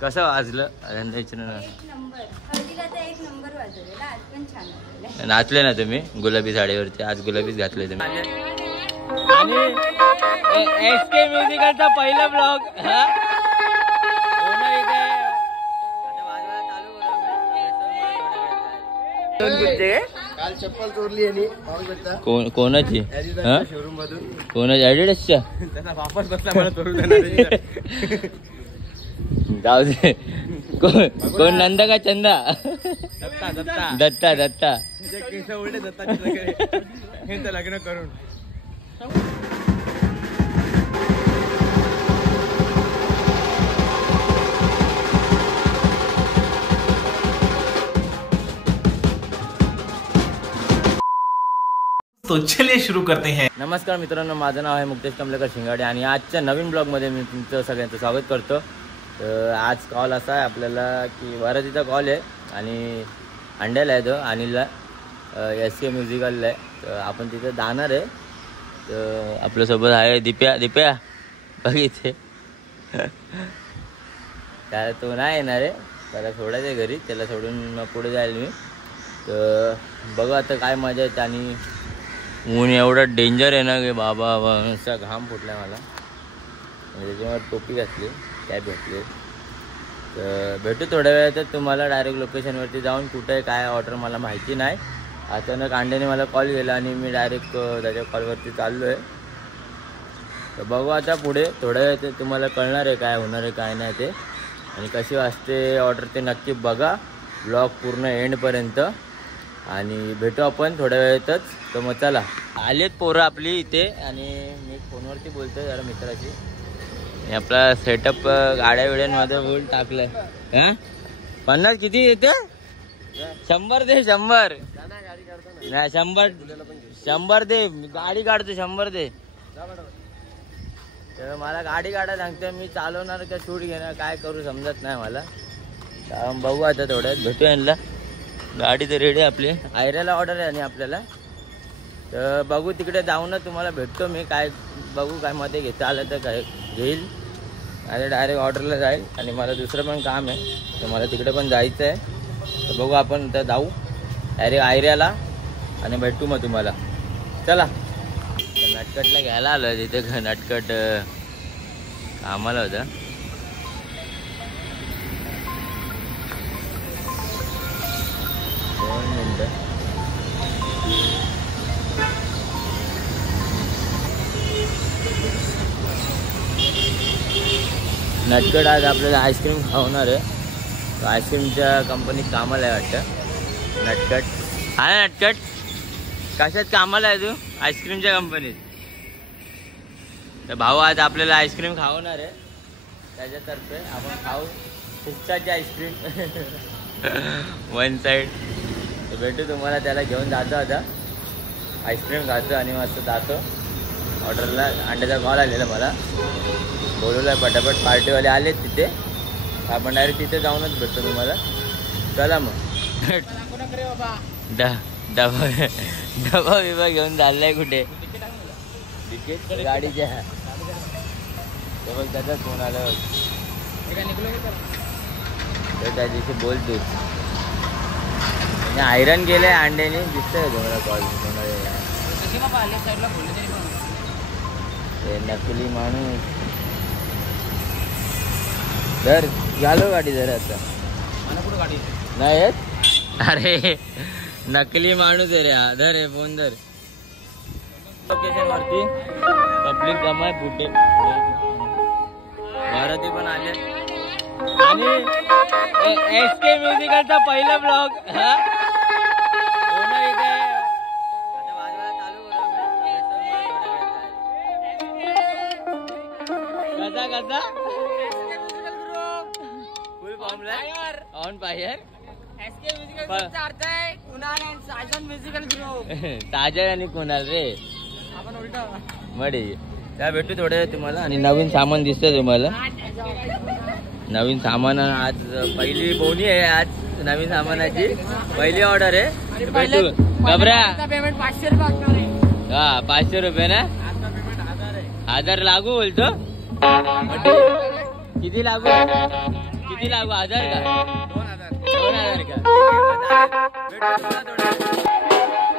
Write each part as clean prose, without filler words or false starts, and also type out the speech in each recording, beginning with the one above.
कसं वाजलं नाचले ना तुम्ही गुलाबी साडीवरती? आज गुलाबीच घातले तुम्ही. आणि SK म्युझिकलचा पहिला ब्लॉग काल चप्पल चोरली आणि कोणाची? शोरूम मधून. कोणाची? ॲडिडासच्या? त्यांना वापस बसला मला चोरून देणार. जाऊ दे. कोण नंदा का चंदा? दत्ता दत्ता दत्ता दत्ता. केस उलटे दत्ताचे लग्न करून. तो चलिए शुरू करते हैं. नमस्कार मित्रांनो, माझं नाव आहे मुक्तेश कमलेकर शिंगाडे आणि आजच्या नवीन ब्लॉगमध्ये मी तुमचं सगळ्यांचं स्वागत करतो. आज कॉल असा आहे आपल्याला की वरातीचा कॉल आहे आणि अंड्याला आहे तो अनिलला SK म्युझिकलला आहे. तर आपण तिथे जाणार आहे. तर आपल्यासोबत आहे दिप्या बघितले. त्याला तो नाही येणार आहे, त्याला सोडायचं आहे घरी. त्याला सोडून पुढे जाईल मी. तर बघू आता काय मजा येते. आणि ऊन एवढं डेंजर आहे ना की बाबा नुसता घाम फुटला मला. त्याच्यावर टोपी घातली, कॅप घातली. तर भेटू थोड्या वेळातच तुम्हाला डायरेक्ट लोकेशनवरती जाऊन. कुठे आहे काय ऑर्डर मला माहिती नाही. अचानक अंड्याने मला कॉल केला आणि मी डायरेक्ट त्याच्या कॉलवरती चाललो आहे. तर बघू आता पुढे थोड्या वेळात तुम्हाला कळणार आहे काय होणार आहे काय नाही ते. आणि कशी वाजते ऑर्डर ते नक्की बघा ब्लॉग पूर्ण एंडपर्यंत. आणि भेटू आपण थोड्या वेळातच. तर मग चला, आलेत पोरं आपली इथे आणि मी फोनवरती बोलतोय जरा मित्राशी. आपला सेटअप गाड्या बिड्यांमध्ये बोल टाकलाय. 50 किती येते? 100 दे. 100 नाही, 100 दे. गाडी काढतो, 100 दे. तर मला गाडी काढायला सांगते, मी चालवणार का शूट घेणार काय करू समजत नाही मला. बघू आता थोड्यात भेटू यांना. गाडी तर रेडी आपली. आयऱ्याला ऑर्डर आहे आणि आपल्याला. तर बघू तिकडे जाऊन तुम्हाला भेटतो मी. काय बघू काय मध्ये घेता आलं तर काय घेईल. आणि डायरेक्ट ऑर्डरला जाईल. आणि मला दुसरं पण काम आहे तर मला तिकडे पण जायचं आहे. तर बघू आपण तर जाऊ डायरेक्ट आयऱ्याला आणि भेटू मग तुम्हाला. चला. नटकटला घ्यायला आलो तिथे. नटकट कामाला होता. नटकट आज आपल्याला आईस्क्रीम खावणार आहे. आईस्क्रीमच्या कंपनीत कामाला आहे वाटतं नटकट. हा ना नटकट, कशात कामाला आहे तू? आईस्क्रीमच्या कंपनीत. तर भाऊ आज आपल्याला आईस्क्रीम खावणार आहे. त्याच्यातर्फे आपण खाऊ फुकटाची आईस्क्रीम. One side. तर भेटू तुम्हाला. त्याला घेऊन जातो आता. आईस्क्रीम खातो आणि मस्त जातो ऑर्डरला. अंड्याचा कॉल आलेला मला, बोलवलं आहे पटापट. पार्टीवाले आलेत तिथे. आपण डायरेक्ट तिथे जाऊनच भेटतो तुम्हाला. चला मग. डबा बिबा घेऊन चाललाय कुठे? तिकीट गाडीच्या. बघ त्याचाच फोन आला. तर त्या दिवशी बोल तू. आयरन गेले अंड्याने. दिसतंय तुम्हाला कॉल नकली माणूस. धर घालो गाडी जरा आता. नाही येत? अरे नकली माणूस आहे रे हा. धर हे फोन धर. लोकेशन वरती पब्लिक जमा आहे. बुटे वराती पण आले. आणि SK म्युझिकलचा पहिला ब्लॉग कसा फुल फॉर्मला ऑन फायर. साजन आणि कुणाल रे मडी. त्या भेटू थोड्या तुम्हाला. आणि नवीन सामान दिसतंय तुम्हाला. नवीन सामान आज पहिली बोनी आहे. आज नवीन सामानाची पहिली ऑर्डर आहे. भेटू घबरा. पेमेंट 500 रुपये. हा 500 रुपये ना. 1000 लागू बोलतो. किती लागू? किती लागू 1000 का 2000 2000 का भेटतो तुला थोड्या वेळात.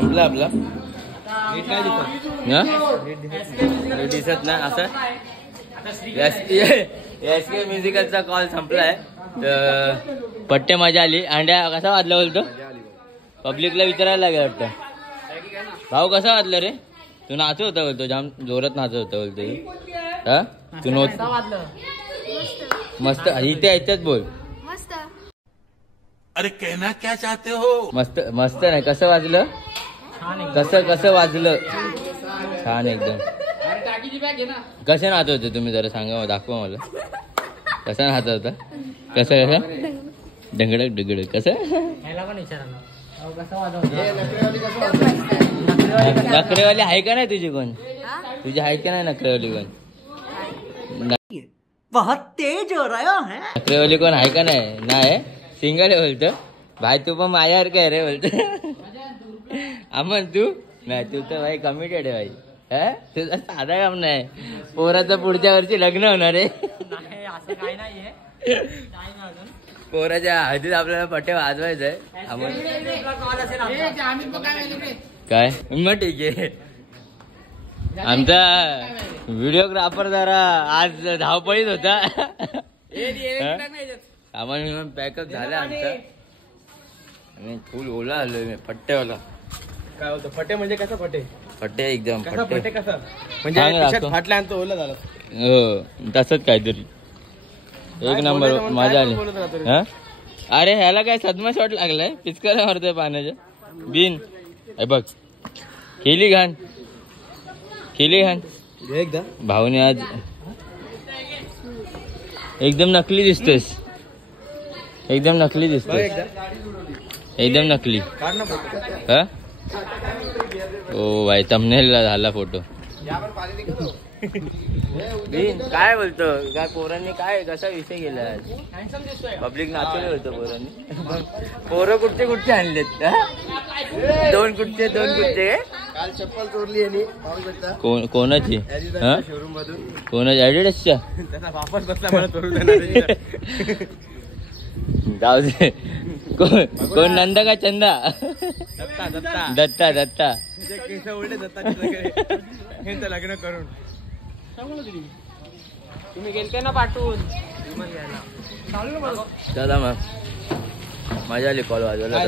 संपला आपला नीट नाही दिसत. हा? दिसत नाही असं एस के म्युझिकलचा कॉल संपलाय. तर पट्टे मजा आली. अंड्या कसा वाजला बोलतो पब्लिकला विचारायला लागेल वाटतं. भाऊ कसा वाजला रे तू नाचत होता बोलतो जाम जोरात नाचत होता बोलतो. हा तू नोट मस्त इथे याच्यात बोल. अरे कहना क्या चाहते हो. मस्त मस्त नाही कसं वाजलं कसं वाजलं छान एकदम. कसं नाचत होते तुम्ही जरा सांगा दाखवा मला कसं नाचत होता कसं डंगडक डंगडक कसं. नखरेवाली आहे का नाही तुझी कोण तुझी आहे का नाही नखरेवाली कोण बहुत तेज हो रहा है. नखरेवाली कोण आहे का नाही सिंगल आहे बोलतो. भाई तू पण माझ्यावर काय रे बोलतो. अमन तू नाही तू तर भाई कमिटेड आहे भाई. तुझा साधा काम नाही. पोराचं पुढच्या वर्षी लग्न होणार आहे. पोराच्या हळदीत आपल्याला पट्टे वाजवायचं आहे. अमन काय मग ठीक आहे. आमचा व्हिडिओग्राफर जरा आज धावपळीत होता. सामान पॅकअप झालं आमचं आणि फुल ओला आलोय मी पट्ट्यावाला. काय होतं फटे म्हणजे कसं फटे पट्टे एकदम कसं पट्टे फटे कसं सांग म्हणजे दाखव. फाटला आणि तो ओला झाला. हो तसंच काहीतरी एक नंबर मजा आली. हा अरे ह्याला काय सदमा शॉट लागलाय पिचकारा मारतोय पाण्याच्या बिन. बघ केली घाण एकदा भाऊने आज एकदम नकली दिसतोस. एकदम नकली दिसतोय एकदम नकली. हा ओ भाई थंबनेलला झाला फोटो. काय बोलतो काय पोरांनी काय कसा विषय गेला पब्लिक नाचवले होतं पोरांनी. पोरं कुठचे आणलेत दोन कुठचे काल चप्पल चोरली आणि पाहू शकता कोणाची शोरूम मधून कोणाची ऍडिडासच्या त्याचा वापस बसला मला चोरून देणार. जाऊ दे. कोण नंदा का चंदा दत्ता केस उलटे दत्ता लग्न करून तुम्ही गेलते ना पाठवून चला मग मजा आली. कॉल वाजवला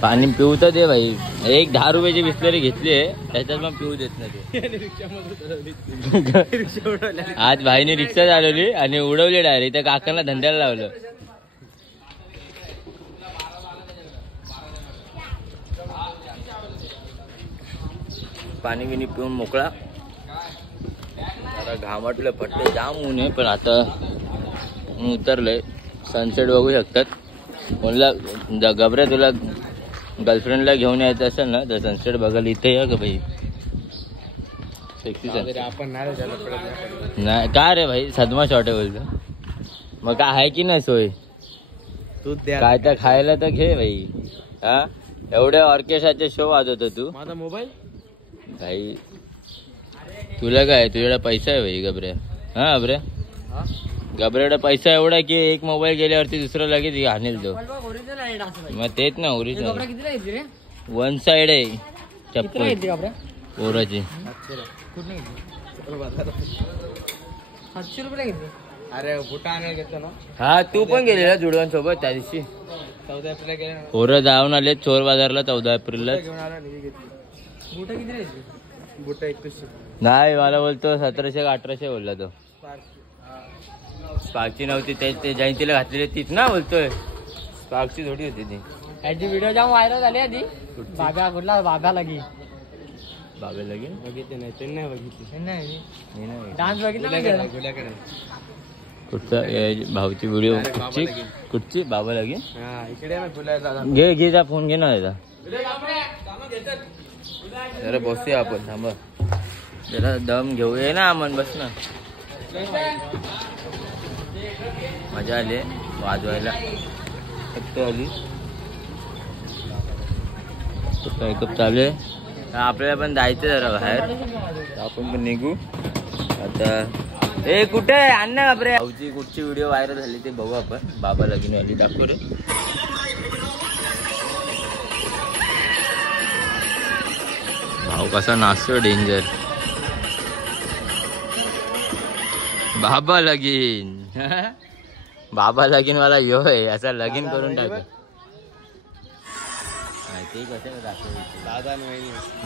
पाणी पिऊ तर दे भाई. एक 10 रुपयाची बिस्लरी घेतली आहे त्याच्यात मग पिऊ देत नाही ते. आज भाईने रिक्षा चालवली आणि उडवली डायरेक्ट. त्या काकांना धंद्याला लावलं. पाणी बिनी पिऊन मोकळा. जरा घामटलं पट्टे जाम ऊन आहे पण आता उतरलंय. सनसेट बघू शकतात. म्हणला गबऱ्या तुला गर्लफ्रेंडला घेऊन यायचं असेल ना तर सनसेट बघायला इथे या का भाई. आपण नाही का रे भाई सदमा शॉट आहे बोलतो. मग काय आहे की नाही सोय तू द्या काय तर खायला तर घे भाई. हा एवढ्या ऑर्केस्ट्राचे शो वाजवतो तू. माझा मोबाईल भाई तुला काय तुझ्याकडे पैसा आहे भाई गबऱ्या. हा गबऱ्या गबऱ्याकडे पैसा एवढा की एक मोबाईल गेल्यावरती दुसरं लगेच आणेल तो. मग तेच ना ओरिजिनल वन साइड आहे चप्पल पोराची. अरे बुटा आणायला घेतो ना. हा तू पण गेलेला जुडवांसोबत त्या दिवशी. 14 एप्रिल गेले पोरं जाऊन आले चोर बाजारला 14 एप्रिलला. घेऊन आला निधी घेतली. बुटा किती राहायची बुटा 2100. नाही मला बोलतो 1700 का 1800 बोलला तो. स्पार्कची नव्हती ते जयंतीला घातलेली तीच ना बोलतोय. स्पार्कची थोडी होती ती. याची व्हिडिओ जाम व्हायरल झाली आधी. बाबा कुठला बाबा लगी बघितली नाही त्यांनी नाही बघितली. डान्स बघितला गुल्याकडे कुठचा भाऊची व्हिडिओ कुठची बाबा लागेल. इकडे ना गुल्या घे जा फोन घे ना त्याचा. जरा बसूया आपण थांबा जरा दम घेऊ. ये ना अमन बस ना. मजा आली वाजवायला. फक्त आली पॅकअप चालू आहे. आपल्याला पण जायचं जरा बाहेर. आपण पण निघू आता. ए कुठे आण ना बापरे. भाऊची कुठची व्हिडिओ व्हायरल झाली ते बघू आपण. बाबा लगीन वाली दाखव रे. भाऊ कसा नाचतो डेंजर. बाबा लगीन बाबा लगीन वाला यो आहे असा लगीन करून टाक. ते कसं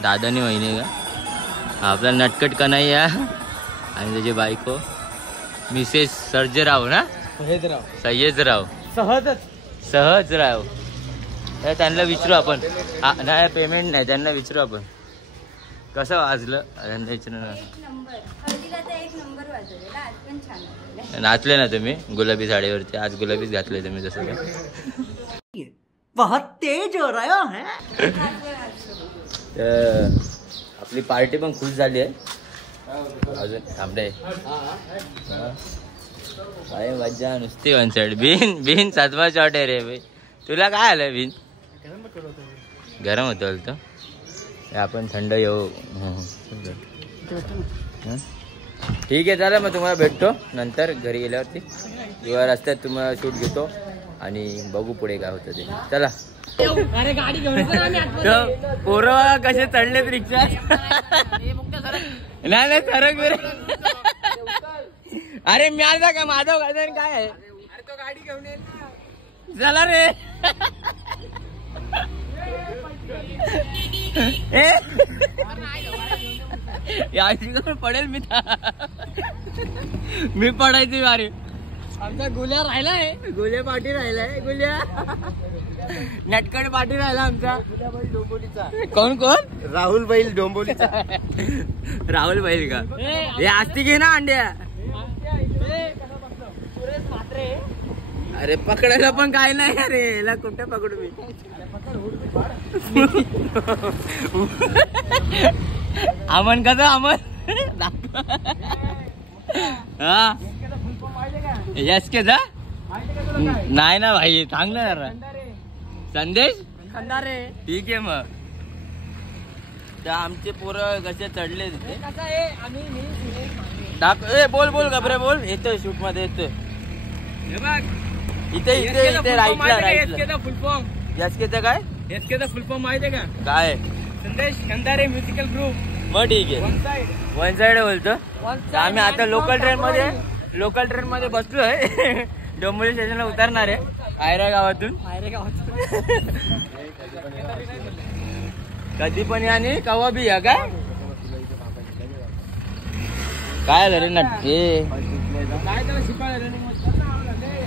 दादानी वहिनी का आपला नटकट कन्हैया आणि त्याची बायको मिसेस सर्जेराव ना सय्यदराव सहजराव. त्यांना विचारू आपण. नाही पेमेंट नाही त्यांना विचारू आपण कसं वाजलं. नाचले ना तुम्ही गुलाबी साडीवरती. आज गुलाबीच घातले तुम्ही जसं काय. बहुत तेज हो रहा है. आपली पार्टी पण खुश झाली आहे. अजून थांबडे काय मज्जा नुसती वन साईड. बिन 7वा शॉट आहे रे भाई. तुला काय आलं बिन. गरम होतं तो. आपण थंड येऊ. ठीक आहे चला मग तुम्हाला भेटतो नंतर घरी गेल्यावरती किंवा रस्त्यात तुम्हाला शूट घेतो आणि बघू पुढे काय होतं ते. चला. अरे गाडी घेऊन पोरं कसे चढलेत रिक्षा. नाही सरक बिर. अरे मी आला का माधव गाजन काय आहे. अरे तो गाडी घेऊन येईल ना. चला रे. याची पडेल मी पडायची वारी. आमचा गुल्या राहिलाय. गुल्या पाठी राहिलाय. गुल्या नटकट पाठी राहिला आमचा. कोण कोण. राहुल बैल डोंबोलीचा. राहुल बैल का. हे आस्ती घे ना अंड्या. अरे पकडायला पण काय नाही अरे. याला कुठे पकडू मी. अमन कसं अमन. हा यस के जा. नाही ना भाई सांग ना जरा. संदेश खंदारे. ठीक आहे मग. त्या आमचे पोरं कसे चढले तिथे. बोल बोल घबरे बोल. येतोय शूट मध्ये येतोय. इथे इथे इथे राईटला राईटला. फुल फॉर्म एसकेचा काय. एसकेचा फुल फॉर्म माहिती आहे का. काय संदेश खंदारे म्युझिकल ग्रुप. मग ठीक आहे. वन साइड बोलतो. आम्ही आता लोकल ट्रेन मध्ये बसलोय. डोंबिवली स्टेशनला उतरणार आहे आयरा गावातून. कधी पण या आणि कवा बी या. काय आलं रे नट.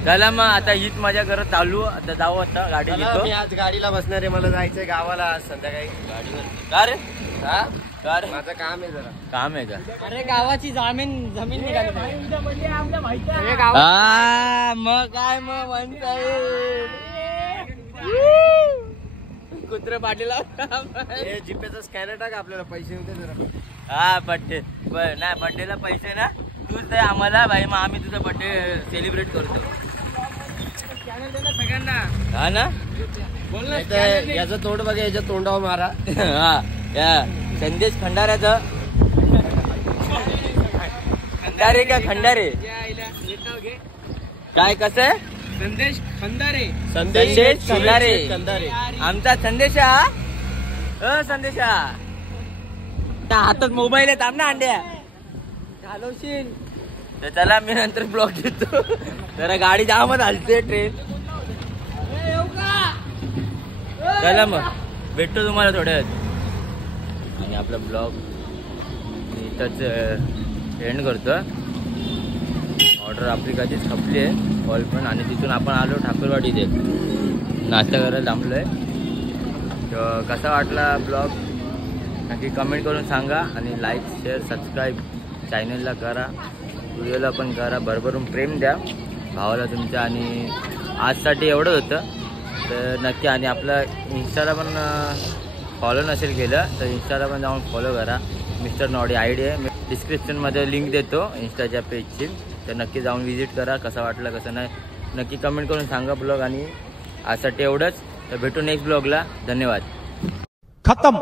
चला मग आता हीच मजा करत चालू. आता जाऊ. आता गाडी घेतो. मी आज गाडीला बसणार आहे. मला जायचंय गावाला आज संध्याकाळी. गाडीवर का रे. हा का रे. माझं काम आहे जरा. काम आहे का. अरे गावाची जमीन निघाली. मग काय मग वन साईड. कुत्र पाटीला. जीपेचा स्कॅनर टाक आपल्याला पैसे होते जरा. हा बड्डे नाही बड्डेला पैसे ना तूच दे आम्हाला भाई. मग आम्ही तुझा बड्डे सेलिब्रेट करतो. सगळ्यांना हा ना. बोल ना. याचं तोंड बघा. याच्या तोंडावर मारा. हा या संदेश खंडाऱ्याचं. खंडारे का खंडारे काय कसं आहे. संदेश खंदारे. संदेश खंडारे. कंदारे. आमचा संदेशा. संदेशा हातात मोबाईल आहे. थांब ना अंड्या घालवशील. तर चला मी नंतर ब्लॉग देतो. जरा गाडी जामच हलते ट्रेन. चला मग भेटतो तुम्हाला थोड्या वेळात. आणि आपला ब्लॉग इथंच एंड करतो. ऑर्डर आपली कधीच खपली आहे कॉल पण. आणि तिथून आपण आलो ठाकूरवाडी इथे नाश्ता करायला थांबलोय. तर कसा वाटला ब्लॉग नक्की कमेंट करून सांगा. आणि लाईक शेअर सबस्क्राईब चॅनलला करा. व्हिडिओला पण करा. भरभरून प्रेम द्या भावाला तुमच्या. आणि आजसाठी एवढंच होतं तर नक्की. आणि आपलं इंस्टाला पण फॉलो नसेल केलं तर इंस्टाला पण जाऊन फॉलो करा. मिस्टर नॉडी आय डी आहे. डिस्क्रिप्शनमध्ये लिंक देतो इंस्टाच्या पेजची. तर नक्की जाऊन व्हिजिट करा. कसा वाटला कसं नाही नक्की कमेंट करून सांगा ब्लॉग. आणि आजसाठी एवढंच. तर भेटू नेक्स्ट ब्लॉगला. धन्यवाद. खत्म.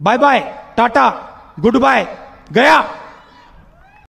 Bye bye tata goodbye गया.